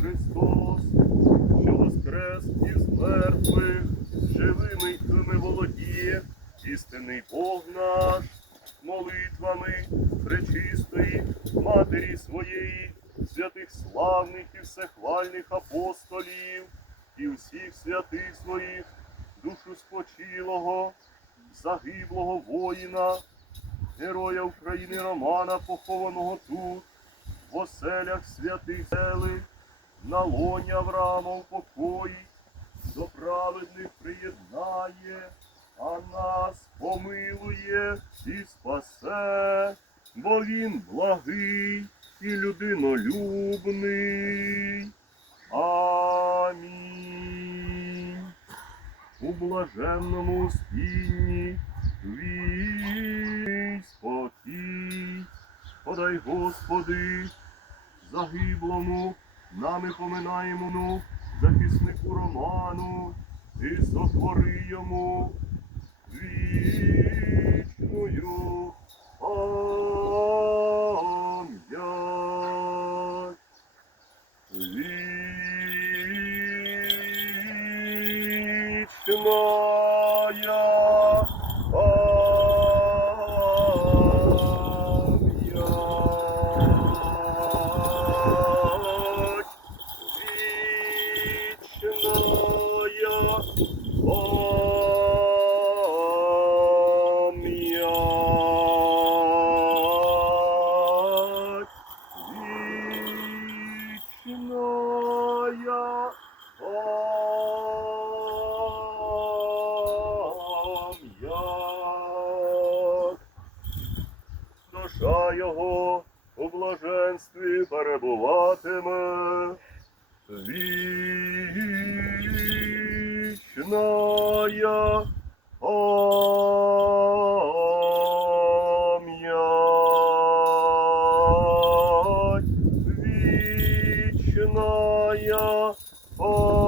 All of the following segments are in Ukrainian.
Христос, що воскрес із мертвих, живими й тими володіє, істинний Бог наш, молитвами пречистої Матері своєї, святих славних і всехвальних апостолів і всіх святих своїх, душу спочилого, загиблого воїна, героя України Романа, похованого тут, в оселях святих сели, на лоні Авраама в покої, до праведних приєднає, а нас помилує і спасе, бо він благий і людинолюбний. Амінь. У блаженному спінні твій спокій. Подай, Господи, загиблому, нами поминаємо ну, захиснику Роману, і сотвори йому вічною пам'ять. Вічная Пам'ять. Душа його у блаженстві перебуватиме. Вічная пам'ять. Вічная пам'ять.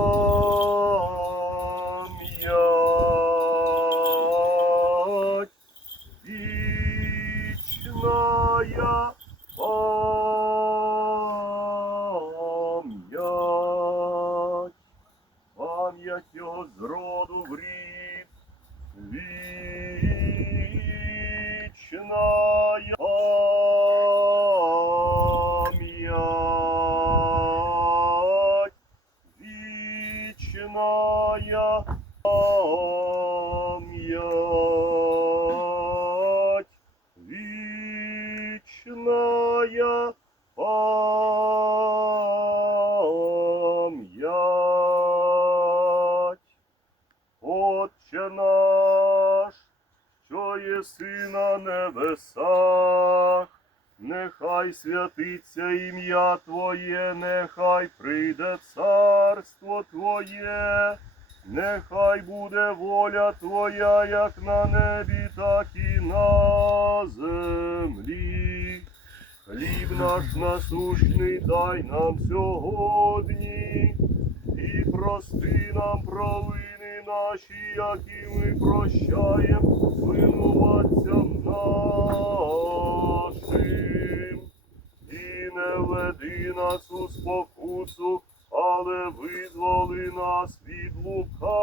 Вічная пам'ять. Пам'ять його з роду в рід. Вічная Вічная пам'ять. Вічная пам'ять. Отче наш, що єси на небесах, нехай святиться ім'я Твоє, нехай прийде царство Твоє, нехай буде воля Твоя, як на небі, так і на землі. Хліб наш насущний дай нам сьогодні, і прости нам провини наші, які ми прощаємо винуватцям нашим. І не веди нас у спокусу, але визволи нас від лукавого.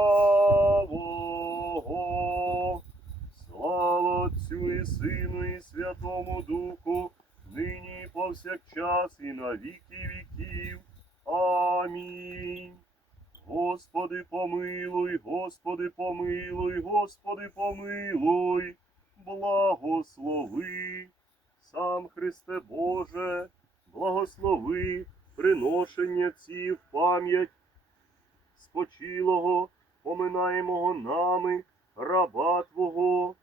Слава Отцю і Сину, і Святому Духу, нині повсякчас, і на віки віків. Амінь. Господи, помилуй, Господи, помилуй, Господи, помилуй, благослови, сам Христе Боже, благослови приношення ці в пам'ять спочилого, поминаємого нами, раба Твого,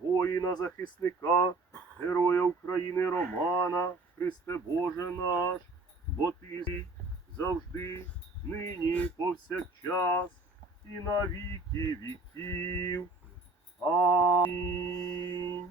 воїна захисника, героя України Романа, Христе Боже наш, бо Ти завжди, нині, повсякчас і на віки віків. Амінь.